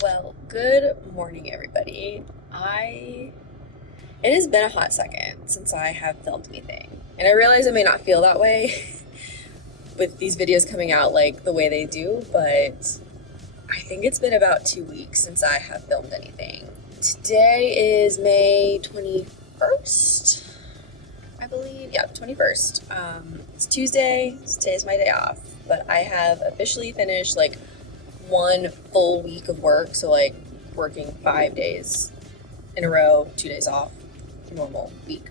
Well, good morning, everybody. It has been a hot second since I have filmed anything. And I realize I may not feel that way with these videos coming out like the way they do, but I think it's been about 2 weeks since I have filmed anything. Today is May 21st, I believe. Yeah, 21st. It's Tuesday. Today's my day off, but I have officially finished like 1 full week of work. So like working 5 days in a row, 2 days off, normal week.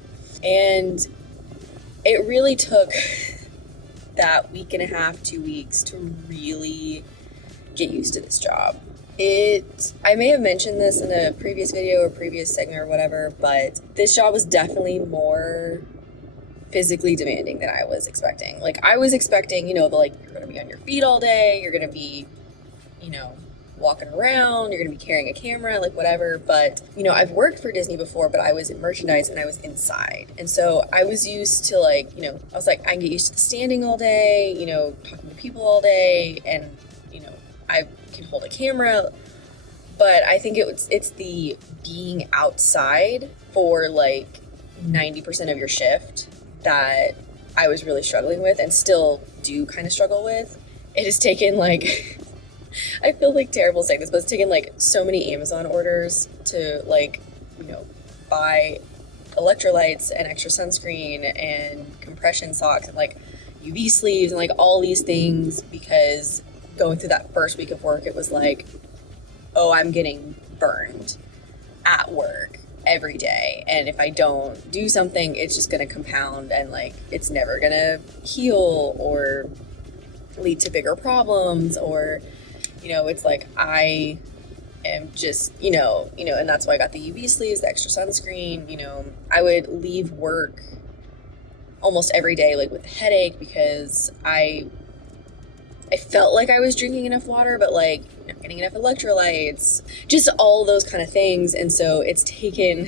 And it really took that week and a half, 2 weeks to really get used to this job. I may have mentioned this in a previous video or previous segment or whatever, but this job was definitely more physically demanding than I was expecting. Like I was expecting, you're going to be on your feet all day, you're going to be, walking around, you're going to be carrying a camera, like whatever. But, I've worked for Disney before, but I was in merchandise and I was inside. And so I was used to I was like, I can get used to the standing all day, talking to people all day, and, I can hold a camera. But I think it's the being outside for like 90% of your shift that I was really struggling with and still do kind of struggle with. It has taken I feel like terrible saying this, but it's taken so many Amazon orders to buy electrolytes and extra sunscreen and compression socks and UV sleeves and all these things, because going through that first week of work, it was oh, I'm getting burned at work every day. And if I don't do something, it's just going to compound and it's never going to heal or lead to bigger problems, or, it's I am just, and that's why I got the UV sleeves, the extra sunscreen. I would leave work almost every day, with a headache, because I felt like I was drinking enough water, but not getting enough electrolytes, just all those kind of things. And so it's taken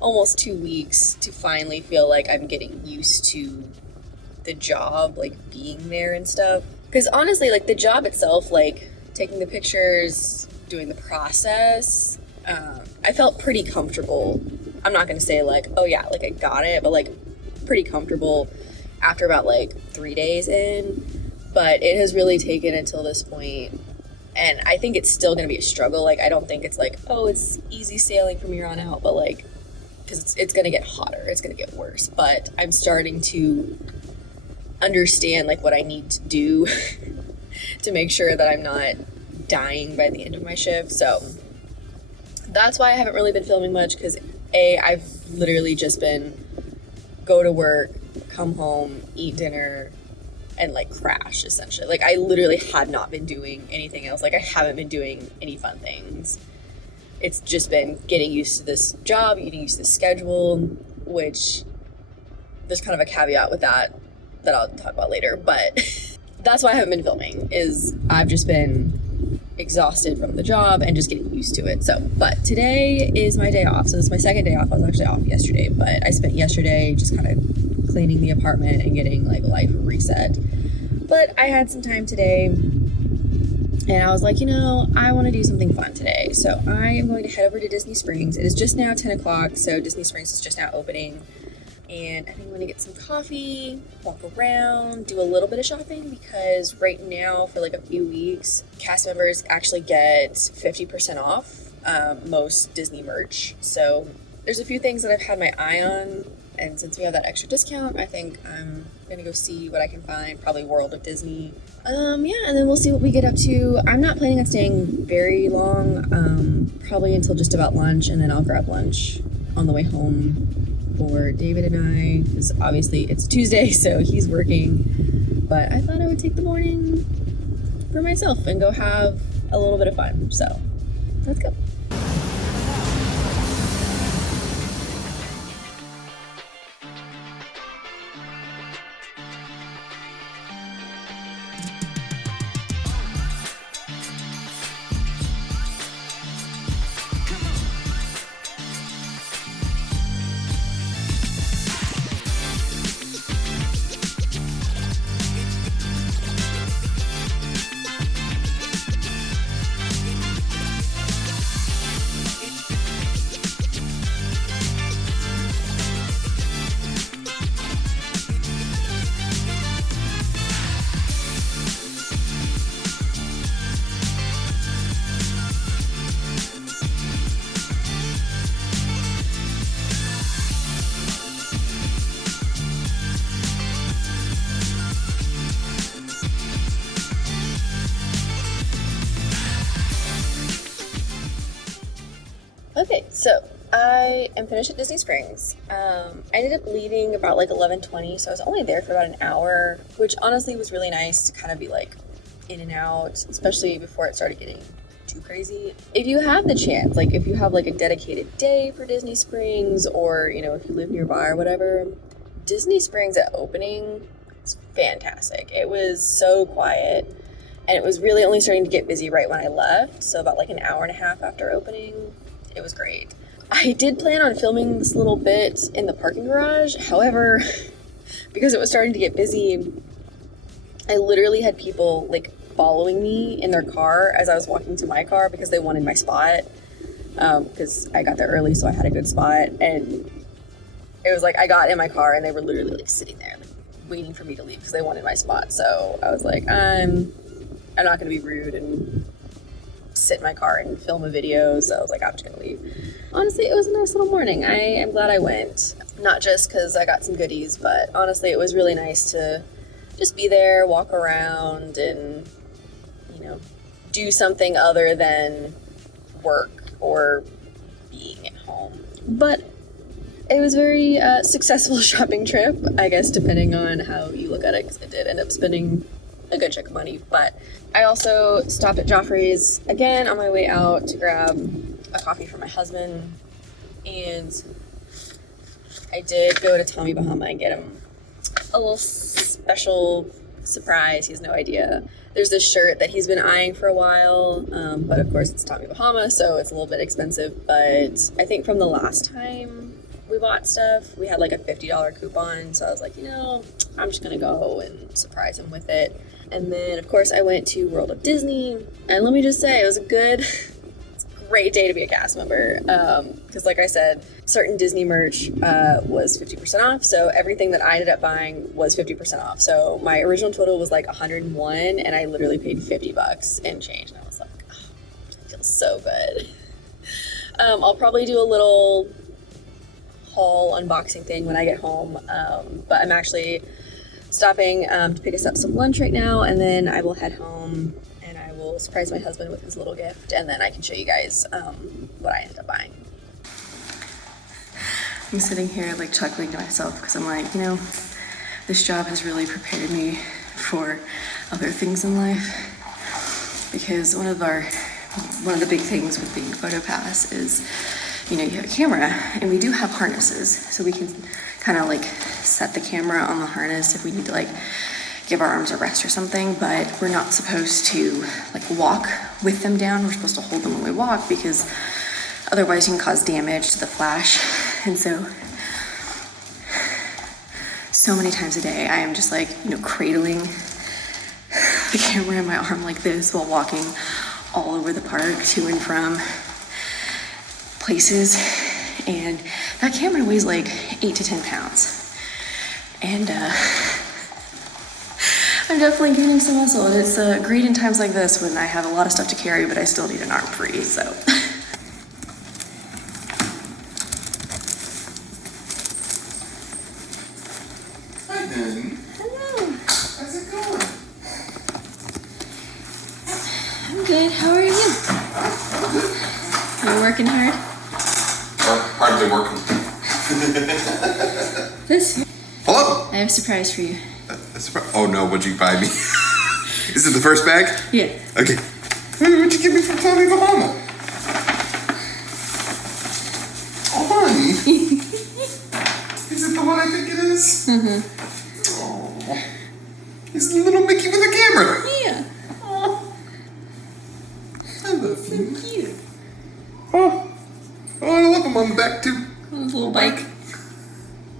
almost 2 weeks to finally feel like I'm getting used to the job, being there and stuff. Because honestly, the job itself, taking the pictures, doing the process, I felt pretty comfortable. I'm not going to say oh yeah, I got it, but pretty comfortable after about 3 days in. But it has really taken until this point, and I think it's still going to be a struggle. I don't think it's oh, it's easy sailing from here on out, but because it's going to get hotter, it's going to get worse. But I'm starting to understand what I need to do to make sure that I'm not dying by the end of my shift. So that's why I haven't really been filming much, because I've literally just been go to work, come home, eat dinner, and crash, essentially. I literally had not been doing anything else. I haven't been doing any fun things. It's just been getting used to this job, getting used to the schedule, which there's kind of a caveat with that I'll talk about later. But that's why I haven't been filming, is I've just been exhausted from the job and just getting used to it. So, but today is my day off. So this is my second day off. I was actually off yesterday, but I spent yesterday just kind of cleaning the apartment and getting life reset. But I had some time today, and I was I want to do something fun today. So I am going to head over to Disney Springs. It is just now 10 o'clock, so Disney Springs is just now opening. And I think I'm going to get some coffee, walk around, do a little bit of shopping, because right now for a few weeks, cast members actually get 50% off most Disney merch. So there's a few things that I've had my eye on, and since we have that extra discount, I think I'm going to go see what I can find, probably World of Disney. And then we'll see what we get up to. I'm not planning on staying very long, probably until just about lunch, and then I'll grab lunch on the way home for David and I, because obviously it's Tuesday, so he's working. But I thought I would take the morning for myself and go have a little bit of fun. So let's go. Okay, so I am finished at Disney Springs. I ended up leaving about like 11:20, so I was only there for about an hour, which honestly was really nice to kind of be like in and out, especially before it started getting too crazy. If you have the chance, like if you have like a dedicated day for Disney Springs, or you know, if you live nearby or whatever, Disney Springs at opening is fantastic. It was so quiet, and it was really only starting to get busy right when I left, so about like an hour and a half after opening. It was great. I did plan on filming this little bit in the parking garage. However, because it was starting to get busy, I literally had people like following me in their car as I was walking to my car because they wanted my spot. Because I got there early, so I had a good spot. And it was like I got in my car and they were literally like sitting there like, waiting for me to leave because they wanted my spot. So I was like, I'm not going to be rude and sit in my car and film a video, so I was like, I'm just gonna leave. Honestly, it was a nice little morning. I am glad I went. Not just because I got some goodies, but honestly, it was really nice to just be there, walk around, and, you know, do something other than work or being at home. But it was a very successful shopping trip, I guess, depending on how you look at it, because I did end up spending a good chunk of money. But I also stopped at Joffrey's again on my way out to grab a coffee for my husband, and I did go to Tommy Bahama and get him a little special surprise. He has no idea. There's this shirt that he's been eyeing for a while, but of course it's Tommy Bahama, so it's a little bit expensive. But I think from the last time we bought stuff, we had like a $50 coupon, so I was like, you know, I'm just gonna go and surprise him with it. And then, of course, I went to World of Disney, and let me just say, it was a great day to be a cast member, because like I said, certain Disney merch was 50% off, so everything that I ended up buying was 50% off. So my original total was like 101, and I literally paid $50 and change, and I was like, oh, it feels so good. I'll probably do a little haul unboxing thing when I get home, but I'm actually stopping to pick us up some lunch right now, and then I will head home and I will surprise my husband with his little gift, and then I can show you guys what I ended up buying. I'm sitting here like chuckling to myself because I'm like, you know, this job has really prepared me for other things in life, because one of the big things with being PhotoPass is, you know, you have a camera, and we do have harnesses, so we can kind of like set the camera on the harness if we need to like give our arms a rest or something, but we're not supposed to like walk with them down. We're supposed to hold them when we walk, because otherwise you can cause damage to the flash. And so many times a day I am just like, you know, cradling the camera in my arm like this while walking all over the park to and from places, and that camera weighs like 8 to 10 pounds. And I'm definitely gaining some muscle, and it's great in times like this when I have a lot of stuff to carry, but I still need an arm free, so. Hi, Danny. Hello. How's it going? I'm good. How are you? Are you working hard? Hardly working. This. Hello? I have a surprise for you. Oh no, what'd you buy me? Is it the first bag? Yeah. Okay. What'd you give me from Tommy Bahama? Oh, honey. Is it the one I think it is? Mm-hmm. Oh. It's the little Mickey with a camera. Yeah. Oh. I love you. So cute. Oh. Oh, I love him on the back too. A little bike.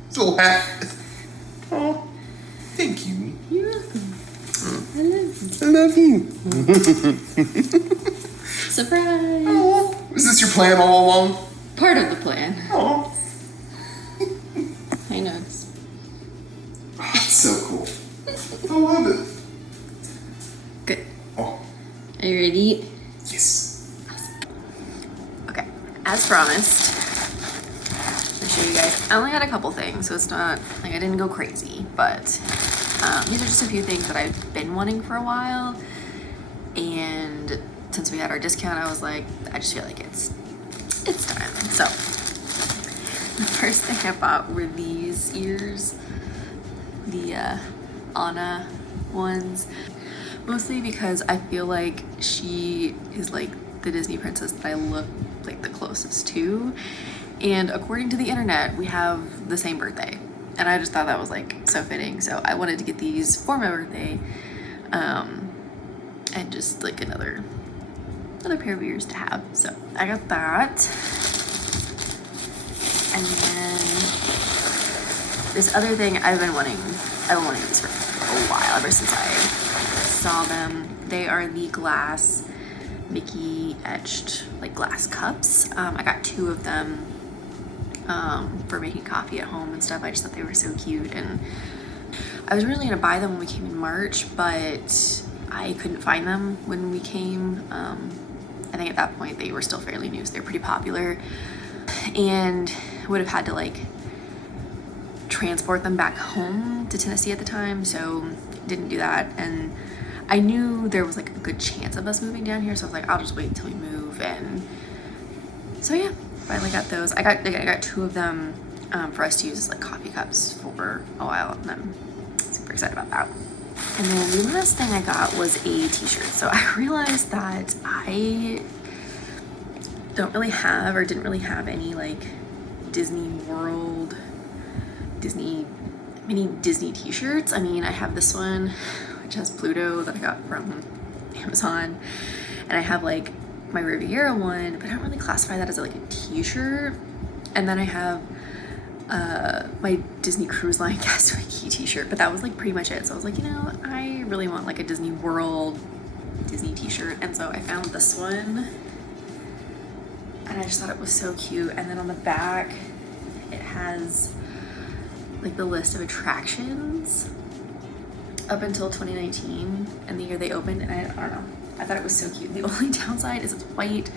His little hat. Oh. Thank you. You're welcome. I love you. I love you. Surprise. Oh. Was this your plan all along? Part of the plan. Oh. I know. It's It's so cool. I love it. good. Oh. Are you ready to eat? Yes. Okay, as promised, I'll show you guys. I only had a couple things, so it's not like I didn't go crazy, but these are just a few things that I've been wanting for a while, and since we had our discount, I was like, I just feel like it's it's time. So the first thing I bought were these ears, the Anna ones, mostly because I feel like she is like the Disney princess that I look like the closest to, and according to the internet we have the same birthday, and I just thought that was like so fitting, so I wanted to get these for my birthday, and just like another pair of ears to have. So I got that. And then this other thing I've been wanting these for a while, ever since I saw them. They are the glass Mickey etched like glass cups. I got 2 of them for making coffee at home and stuff. I just thought they were so cute, and I was really gonna buy them when we came in March, but I couldn't find them when we came. I think at that point they were still fairly new, so they're pretty popular, and would have had to like transport them back home to Tennessee at the time, so didn't do that. And I knew there was like a good chance of us moving down here, so I was like, I'll just wait until we move. And so yeah, finally got those. I got 2 of them for us to use as like coffee cups for a while, and I'm super excited about that. And then the last thing I got was a t-shirt. So I realized that I don't really have, or didn't really have, any like Disney World, mini Disney t-shirts. I mean, I have this one, which has Pluto, that I got from Amazon, and I have like my Riviera one, but I don't really classify that as like a t-shirt. And then I have my Disney Cruise Line Castaway Key t-shirt, but that was like pretty much it. So I was like, you know, I really want like a Disney World Disney t-shirt, and so I found this one, and I just thought it was so cute. And then on the back it has like the list of attractions up until 2019 and the year they opened, and I don't know, I thought it was so cute. The only downside is it's white,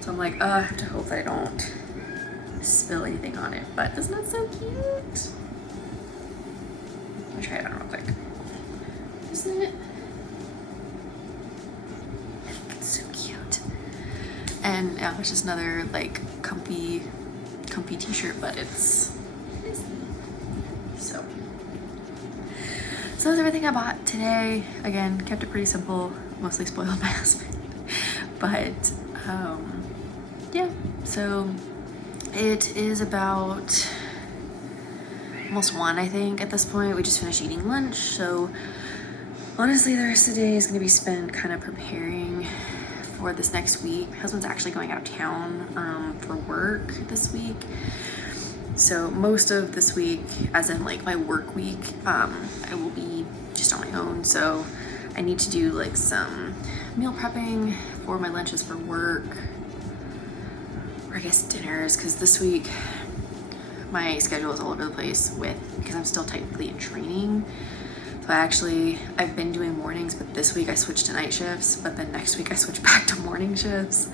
so I'm like, I have to hope that I don't spill anything on it, but isn't that so cute? Let me try it on real quick. Isn't it? I think it's so cute. And yeah, it's just another like comfy t-shirt, but it's so that's everything I bought today. Again, kept it pretty simple, mostly spoiled my husband. But yeah, so it is about almost 1, I think, at this point. We just finished eating lunch, so honestly the rest of the day is going to be spent kind of preparing for this next week. My husband's actually going out of town for work this week, so most of this week, as in like my work week, I will be just on my own. So I need to do like some meal prepping for my lunches for work, or I guess dinners, because this week my schedule is all over the place because I'm still technically in training. So I've been doing mornings, but this week I switched to night shifts, but then next week I switch back to morning shifts.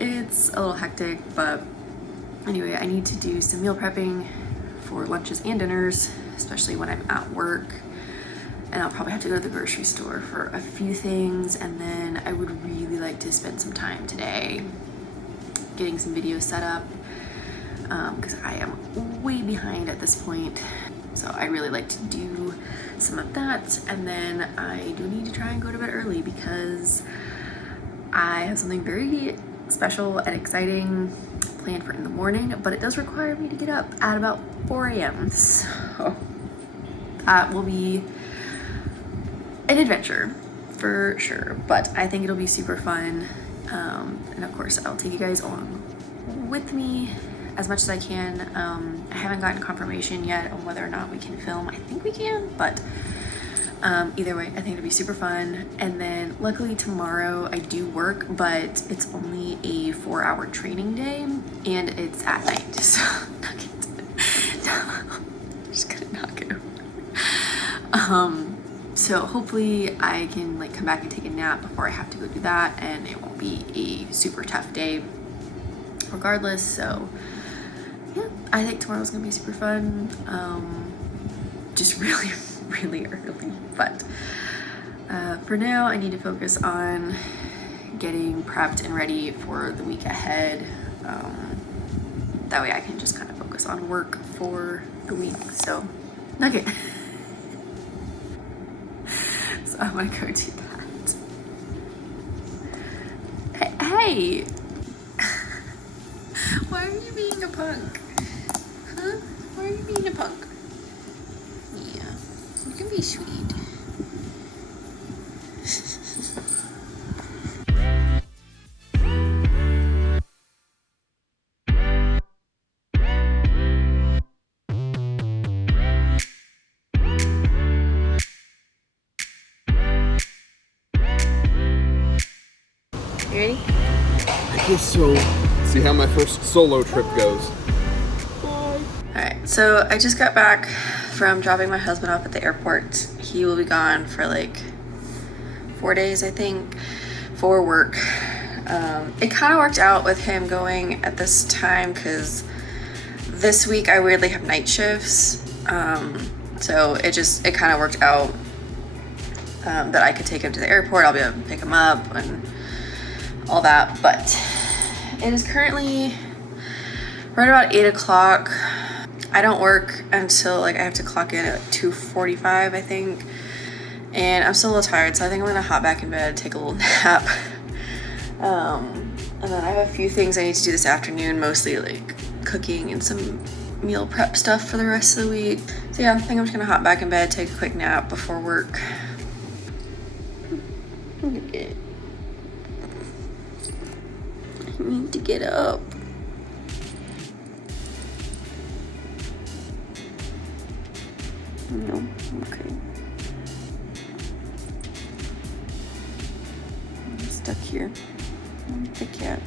It's a little hectic, but anyway, I need to do some meal prepping for lunches and dinners, especially when I'm at work. And I'll probably have to go to the grocery store for a few things, and then I would really like to spend some time today getting some videos set up, because I am way behind at this point. So I really like to do some of that, and then I do need to try and go to bed early because I have something very special and exciting planned for in the morning, but it does require me to get up at about 4 a.m. So that will be an adventure for sure, but I think it'll be super fun. And of course I'll take you guys along with me as much as I can. I haven't gotten confirmation yet on whether or not we can film. I think we can, but either way, I think it'll be super fun. And then luckily tomorrow I do work, but it's only a 4-hour training day and it's at night, so I'm just gonna knock it over. So hopefully I can like come back and take a nap before I have to go do that, and it won't be a super tough day regardless. So yeah, I think tomorrow's gonna be super fun. Just really early, but for now I need to focus on getting prepped and ready for the week ahead. That way I can just kind of focus on work for a week. So, okay. So I'm gonna go do that. Hey! Why are you being a punk? Huh? Why are you being a punk? Yeah, you can be sweet. You ready? I guess so. See how my first solo trip goes. Alright, so I just got back from dropping my husband off at the airport. He will be gone for like 4 days, I think, for work. It kind of worked out with him going at this time because this week I weirdly have night shifts. So it kind of worked out that I could take him to the airport. I'll be able to pick him up and all that. But it is currently right about 8 o'clock. I don't work until like I have to clock in at like 2:45, I think. And I'm still a little tired, so I think I'm gonna hop back in bed, take a little nap. And then I have a few things I need to do this afternoon, mostly like cooking and some meal prep stuff for the rest of the week. So yeah, I think I'm just gonna hop back in bed, take a quick nap before work. Okay. I need to get up. No, okay. I'm stuck here. The cat.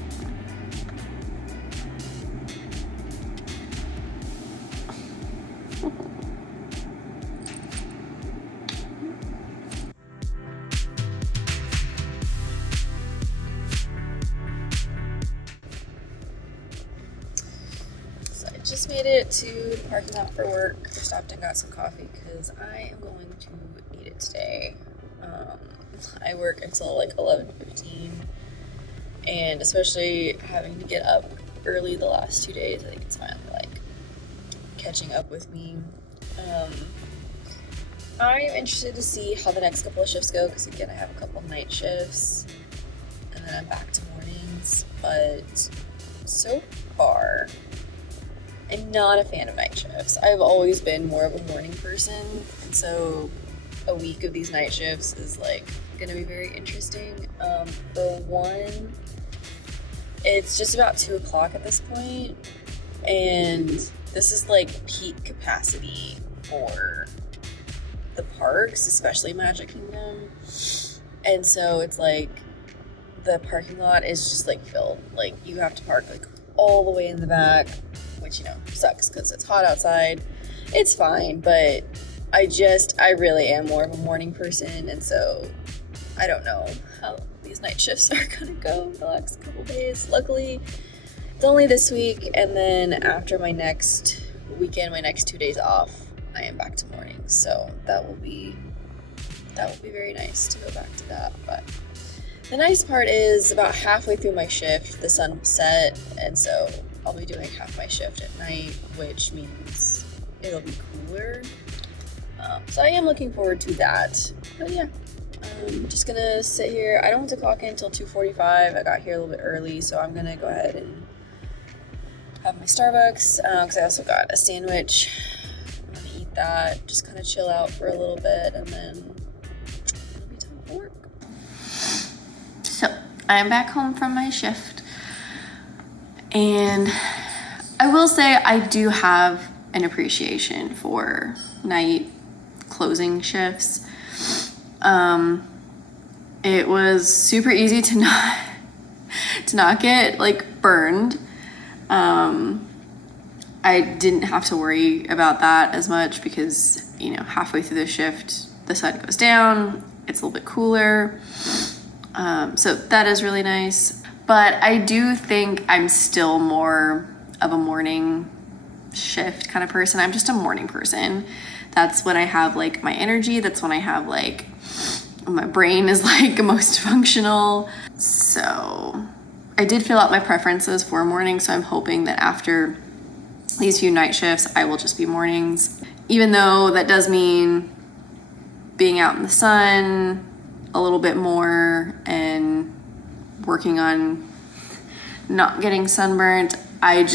So I just made it to the parking lot for work. I stopped and got some coffee because I am going to eat it today. I work until like 11:15. And especially having to get up early the last 2 days, I think it's finally like catching up with me. I'm interested to see how the next couple of shifts go because again I have a couple night shifts and then I'm back to mornings. But so far, I'm not a fan of night shifts. I've always been more of a morning person, and so a week of these night shifts is like gonna be very interesting. For one, it's just about 2 o'clock at this point, and this is like peak capacity for the parks, especially Magic Kingdom. And so it's like the parking lot is just like filled. Like you have to park like all the way in the back, which you know sucks because it's hot outside. It's fine, but I really am more of a morning person, and so I don't know how these night shifts are gonna go the next couple days. Luckily, it's only this week, and then after my next weekend, my next 2 days off, I am back to mornings. So that will be very nice to go back to that. But the nice part is about halfway through my shift, the sun will set, and so I'll be doing half my shift at night, which means it'll be cooler. So I am looking forward to that. But yeah, I'm just gonna sit here. I don't have to clock in until 2:45. I got here a little bit early, so I'm gonna go ahead and have my Starbucks, because I also got a sandwich. I'm gonna eat that, just kind of chill out for a little bit, and then it'll be time for work. So I'm back home from my shift, and I will say I do have an appreciation for night closing shifts. It was super easy to not get like burned. I didn't have to worry about that as much because, you know, halfway through the shift, the sun goes down, it's a little bit cooler. So that is really nice. But I do think I'm still more of a morning shift kind of person. I'm just a morning person. That's when I have like my energy. That's when I have like my brain is like most functional. So I did fill out my preferences for morning, so I'm hoping that after these few night shifts, I will just be mornings. Even though that does mean being out in the sun a little bit more and working on not getting sunburnt. I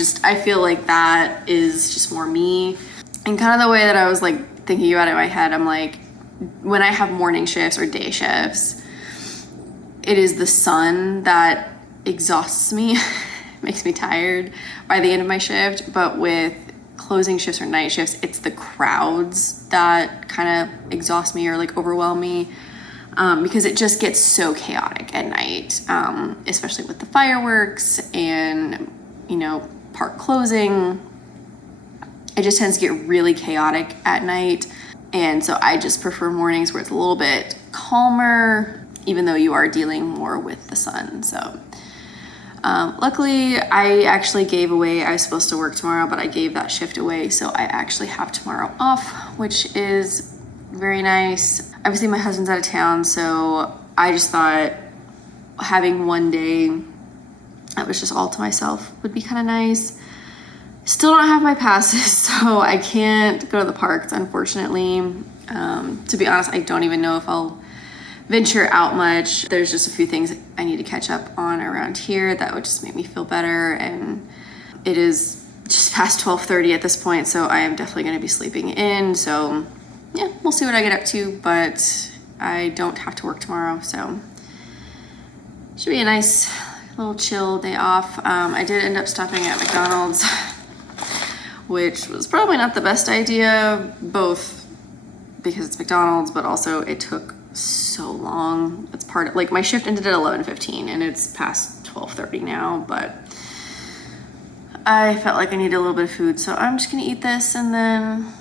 feel like that is just more me. And kind of the way that I was like thinking about it in my head, I'm like, when I have morning shifts or day shifts, it is the sun that exhausts me, makes me tired by the end of my shift. But with closing shifts or night shifts, it's the crowds that kind of exhaust me or like overwhelm me, because it just gets so chaotic at night, especially with the fireworks and, you know, park closing. It just tends to get really chaotic at night. And so I just prefer mornings where it's a little bit calmer, even though you are dealing more with the sun. So luckily I actually gave away, I was supposed to work tomorrow, but I gave that shift away. So I actually have tomorrow off, which is very nice. Obviously my husband's out of town, so I just thought having one day that was just all to myself would be kind of nice. Still don't have my passes, so I can't go to the parks, unfortunately. To be honest, I don't even know if I'll venture out much. There's just a few things I need to catch up on around here that would just make me feel better, and it is just past 12:30 at this point, so I am definitely going to be sleeping in. So yeah, we'll see what I get up to, but I don't have to work tomorrow, so should be a nice little chill day off. I did end up stopping at McDonald's, which was probably not the best idea, both because it's McDonald's, but also it took so long. It's part of, like, my shift ended at 11:15 and it's past 12:30 now, but I felt like I needed a little bit of food, so I'm just gonna eat this and then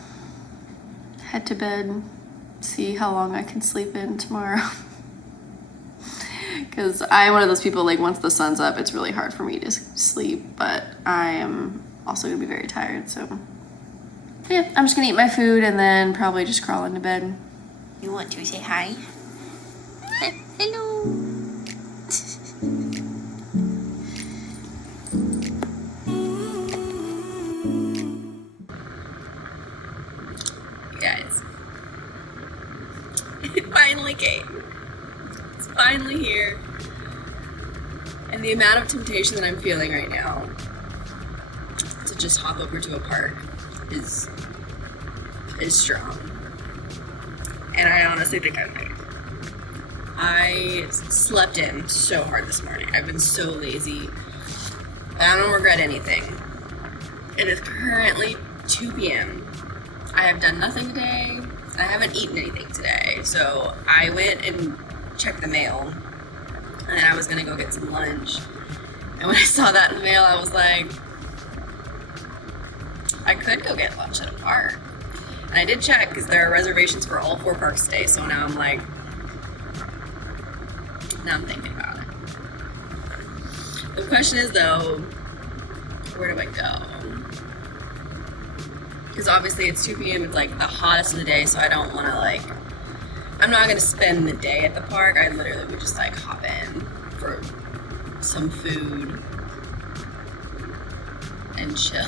head to bed, see how long I can sleep in tomorrow. Because I'm one of those people, like, once the sun's up, it's really hard for me to sleep, but I am also gonna be very tired, so yeah, I'm just gonna eat my food and then probably just crawl into bed. You want to say hi? Hello. Guys, it finally came. It's finally here. And the amount of temptation that I'm feeling right now to just hop over to a park is strong. And I honestly think I might. I slept in so hard this morning. I've been so lazy. I don't regret anything. It is currently 2 p.m. I have done nothing today. I haven't eaten anything today. So I went and checked the mail, and then I was gonna go get some lunch. And when I saw that in the mail, I was like, I could go get lunch at a park. And I did check because there are reservations for all 4 parks today. So now I'm like, now I'm thinking about it. The question is though, where do I go? Because obviously it's 2 p.m. It's like the hottest of the day, so I don't want to, like, I'm not going to spend the day at the park. I literally would just, like, hop in for some food and chill.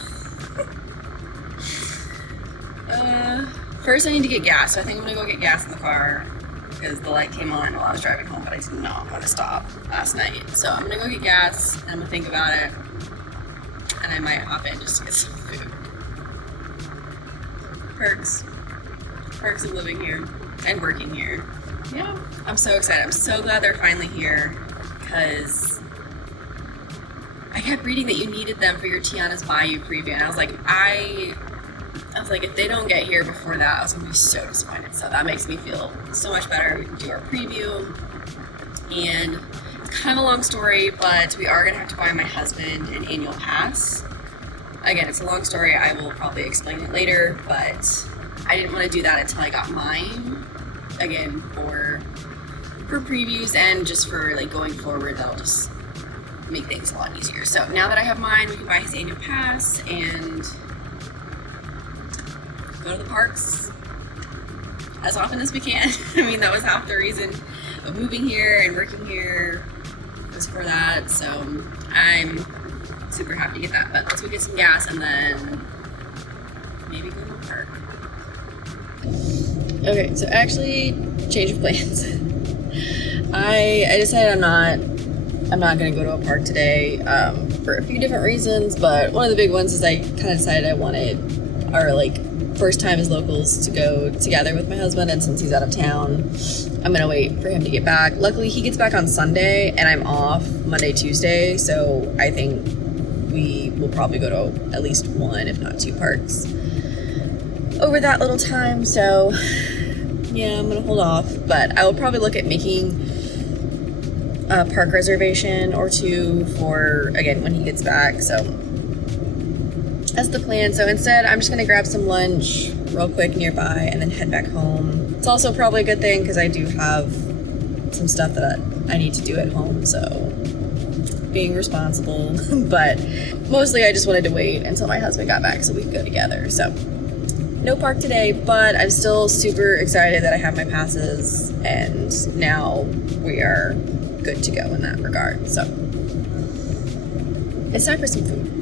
First I need to get gas, so I think I'm going to go get gas in the car because the light came on while I was driving home, but I did not want to stop last night. So I'm going to go get gas, and I'm going to think about it, and I might hop in just to get some food. Perks of living here and working here. Yeah, I'm so excited. I'm so glad they're finally here, because I kept reading that you needed them for your Tiana's Bayou preview, and I was like, if they don't get here before that, I was gonna be so disappointed. So that makes me feel so much better. We can do our preview, and it's kind of a long story, but we are gonna have to buy my husband an annual pass. Again, it's a long story. I will probably explain it later, but I didn't want to do that until I got mine. Again, for previews and just for, like, going forward, that'll just make things a lot easier. So now that I have mine, we can buy his annual pass and go to the parks as often as we can. I mean, that was half the reason of moving here and working here was for that, so I'm super happy to get that. But once we get some gas and then maybe go to the park. Okay, so actually, change of plans. I decided I'm not gonna go to a park today for a few different reasons, but one of the big ones is I kind of decided I wanted our first time as locals to go together with my husband, and since he's out of town, I'm gonna wait for him to get back. Luckily, he gets back on Sunday, and I'm off Monday, Tuesday, so I think we will probably go to at least one, if not two parks over that little time, so yeah, I'm gonna hold off, but I will probably look at making a park reservation or two for, again, when he gets back, so that's the plan. So instead, I'm just gonna grab some lunch real quick nearby and then head back home. It's also probably a good thing because I do have some stuff that I need to do at home, so being responsible, but mostly I just wanted to wait until my husband got back so we could go together, so no park today, but I'm still super excited that I have my passes, and now we are good to go in that regard. So it's time for some food.